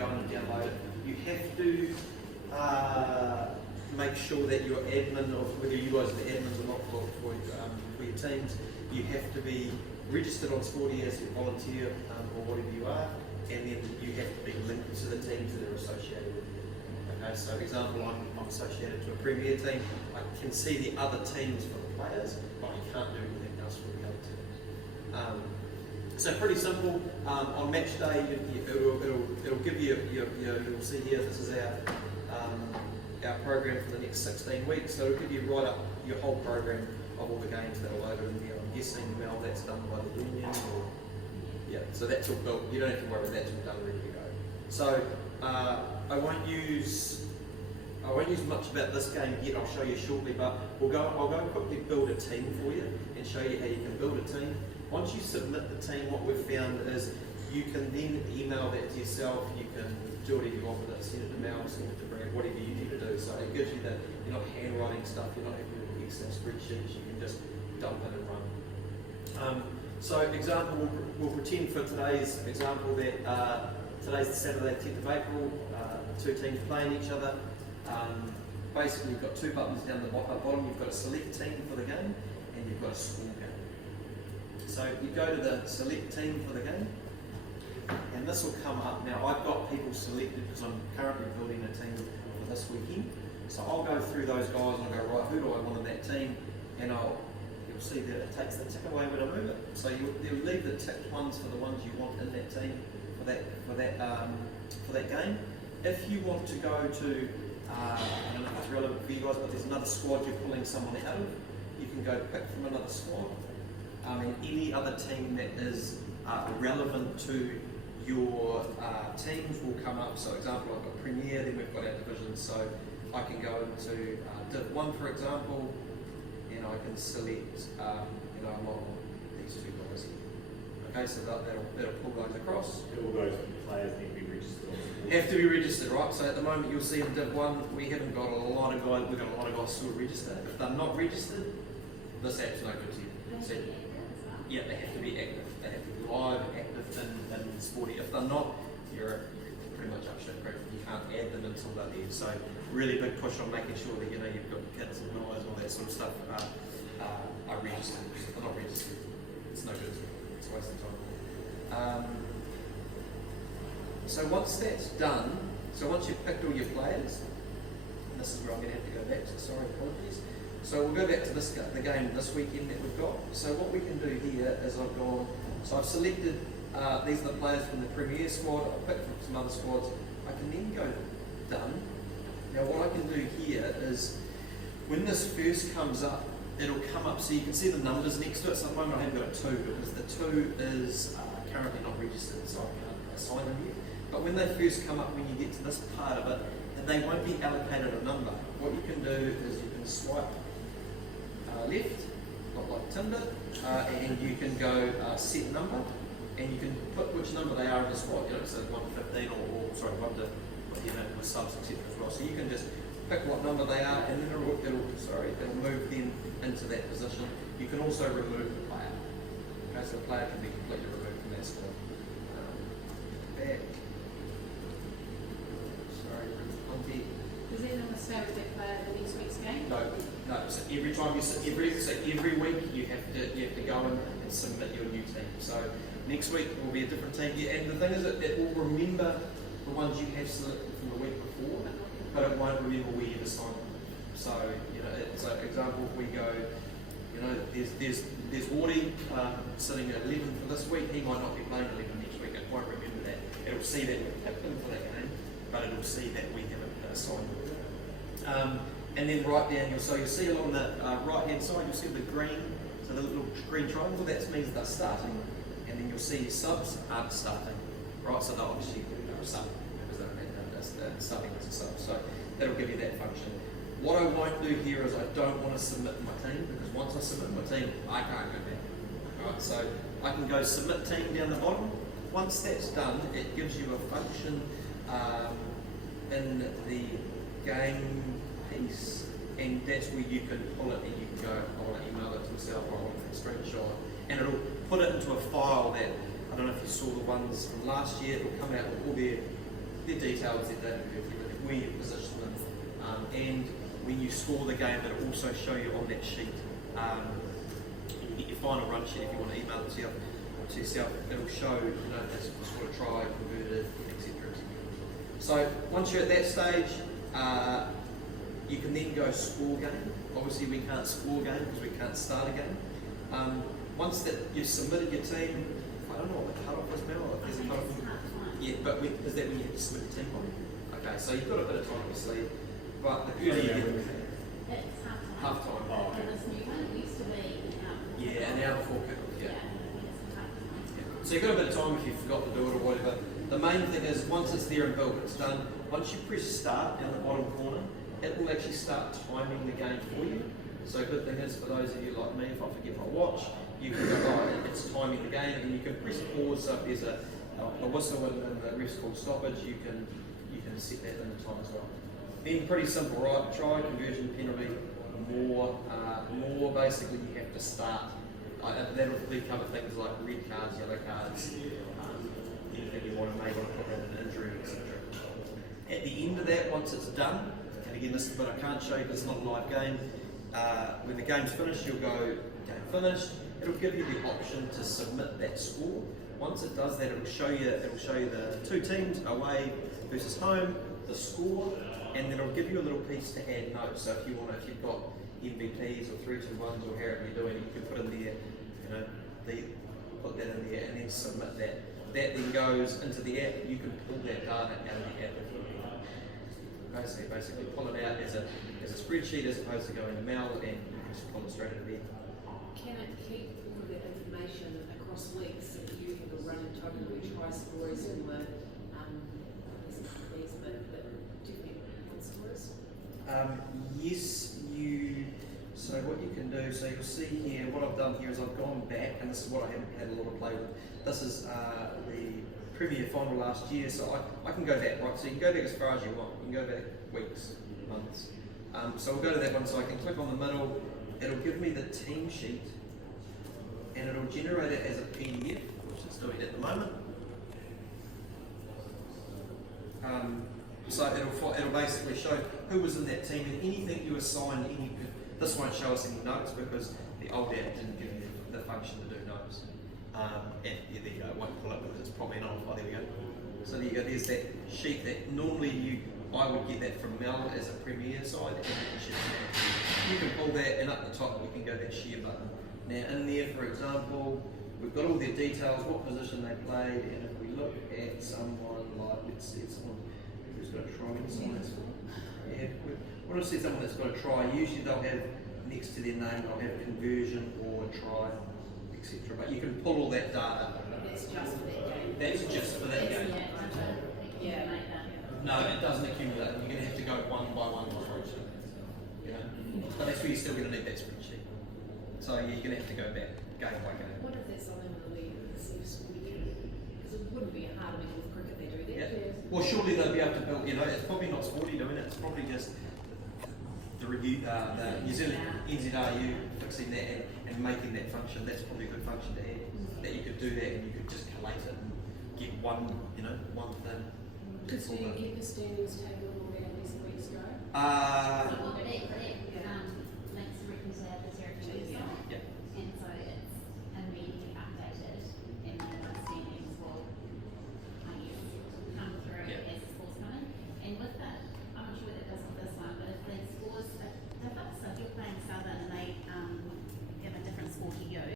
go in and download it. You have to make sure that your admin, or whether you guys are the admins or not for your teams, you have to be registered on Sporty as a volunteer or whatever you are, and then you have to be linked to the teams that are associated with you. Okay, so for example, I'm associated to a Premier team. I can see the other teams for the players, but I can't do anything else for the other teams. So pretty simple. On match day, it'll give you you'll see here. This is our program for the next 16 weeks. So it'll give you right up your whole program of all the games that are loaded in there. I'm guessing, Mel, that's done by the union, or yeah. So that's all built. You don't have to worry. That's all done, ready to go. So I won't use much about this game yet. I'll show you shortly, but I'll go quickly build a team for you and show you how you can build a team. Once you submit the team, what we've found is you can then email that to yourself. You can do whatever you want with it. Send it to Mel, send it to Brad, whatever you need to do. So it gives you that you're not handwriting stuff. You're not having to do Excel spreadsheets. You can just dump it and run. So example, we'll pretend for today's example that today's the Saturday, 10th of April. Two teams playing each other. Basically, you've got two buttons down the bottom. You've got a select team for the game, and you've got a score game. So you go to the select team for the game, and this will come up. Now I've got people selected because I'm currently building a team for this weekend. So I'll go through those guys and I'll go, right, who do I want in that team? And you'll see that it takes the tick away when I move it. So you'll leave the ticked ones for the ones you want in that team for that game. If you want to go to, I don't know if it's relevant for you guys, but there's another squad you're pulling someone out of, you can go pick from another squad. And any other team that is relevant to your teams will come up. So example, I've got Premier, then we've got our divisions. So I can go into Div 1, for example, and I can select, along these two guys. Okay, so that'll pull those across. All those players need to be registered. Have to be registered, right? So at the moment you'll see in Div 1, we haven't got a lot of guys, we've got a lot of guys still registered. If they're not registered, this app's no good to you. So, yeah, they have to be active. They have to be live, active in Sporty. If they're not, you're pretty much up shit creek. You can't add them until they're there. So really big push on making sure that you've got kids and guys, all that sort of stuff are registered. If they're not registered, it's no good. It's a waste of time. So once that's done, so once you've picked all your players, and this is where I'm going to have to go back to, sorry, apologies. So we'll go back to the game this weekend that we've got. So what we can do here is I've selected, these are the players from the Premier squad, I've picked from some other squads. I can then go done. Now what I can do here is, when this first comes up, it'll come up so you can see the numbers next to it. So at the moment I haven't got a 2 because the 2 is currently not registered, so I can't assign them yet. But when they first come up, when you get to this part of it, they won't be allocated a number. What you can do is you can swipe left, not like Tinder, and you can go set number, and you can put which number they are in the squad. So 1 to 15, or sorry, 1 to with subs, etc. as well. So you can just pick what number they are, and then it'll move them into that position. You can also remove the player. Okay, so the player can be completely removed from that squad. Back. Sorry, plenty. Does anyone stay with that player in next week's game? No. So every time every week you have to go in and submit your new team. So next week will be a different team. Yeah, and the thing is that it will remember the ones you have selected from the week before, but it won't remember where you've assigned them. So so for example, if we go, there's Wardy sitting at 11 for this week. He might not be playing 11 next week. It won't remember that. It'll see that we picked him for that game, but it'll see that we haven't assigned him. And then right down, you'll see along the right hand side, you'll see the green, so the little green triangle, that means they're starting. And then you'll see your subs aren't starting, right? So they'll obviously a sub, because they're starting as a sub. So that'll give you that function. What I won't do here is I don't want to submit my team, because once I submit my team, I can't go back. Right? So I can go submit team down the bottom. Once that's done, it gives you a function in the game piece, and that's where you can pull it and you can go, I want to email it to myself, or I want to screenshot, and it'll put it into a file that, I don't know if you saw the ones from last year, it'll come out with all their their details, their data, everything, where you position them, and when you score the game, it'll also show you on that sheet. You get your final run sheet if you want to email it to yourself. It'll show, this sort of try, converted, etc. So once you're at that stage, you can then go score game. Obviously, we can't score game because we can't start a game. Once that you've submitted your team, I don't know what the cutoff is, Mel. If there's a cutoff. Yeah, but is that when you have to submit the team on? Okay, so you've got a bit of time, obviously, but the earlier you get, It's half time. Oh, okay. And this new one, it used to be Yeah, an hour before kickoff. Yeah. it's half-time. So you've got a bit of time if you forgot to do it or whatever. The main thing is once it's there and built, it's done. Once you press start in the bottom corner, it will actually start timing the game for you. So good thing is for those of you like me, if I forget my watch, you can go, right, it's timing the game, and you can press pause. So if there's a whistle and the ref's called stoppage, you can set that in the time as well. Then pretty simple, right? Try, conversion, penalty, more basically you have to start. That'll cover things like red cards, yellow cards, anything you want to put in an injury, etc. At the end of that, once it's done, and again this is what I can't show you because it's not a live game, when the game's finished, you'll go, game finished. It'll give you the option to submit that score. Once it does that, it'll show you the two teams, away versus home, the score, and then it'll give you a little piece to add notes. So if you've got MVPs or 3-2-1s or however you're doing it, you can put in there, put that in there and then submit that. That then goes into the app. You can pull that data out of the app if you want. Basically pull it out as a spreadsheet as opposed to going to Mel, and you can just pull it straight into there. Can it keep all of that information across weeks if you have a running total which high scorers and the definitely good scorers? Yes, so what you can do, so you'll see here, what I've done here is I've gone back, and this is what I haven't had a lot of play with. This is the Premier final last year, so I can go back, right? So you can go back as far as you want. You can go back weeks, months. So we'll go to that one, so I can click on the middle, it'll give me the team sheet, and it'll generate it as a PDF, which it's doing at the moment. So it'll basically show who was in that team and anything you assigned. This won't show us any notes because the old app didn't give you the function to do notes. And there you go, it won't pull up because it's probably not. Oh, there we go. So there you go, there's that sheet that normally I would get that from Mel as a Premier side. You can pull that, and up the top we can go that share button. Now in there, for example, we've got all their details, what position they played, and if we look at someone like, let's see, someone who's got a try in science. Yeah, when I see someone that's got a try, usually they'll have next to their name, they'll have conversion or try, etc. But you can pull all that data. That's just for that game. That's just for that game. Yeah. No, it doesn't accumulate. You're going to have to go one by one spreadsheet. But that's where you're still going to need that spreadsheet. So yeah, you're going to have to go back game by game. What if that's something in the league that seems to be, because it wouldn't be hard, I mean, with cricket they do that. Yeah. Well, surely they'll be able to build. It's probably not Sporty doing it. It's probably just the review, the New Zealand NZRU fixing that and making that function. That's probably a good function to add. That you could do that and you could just collate it and get one thing. So you get the standings table all that as the weeks go? So what would it,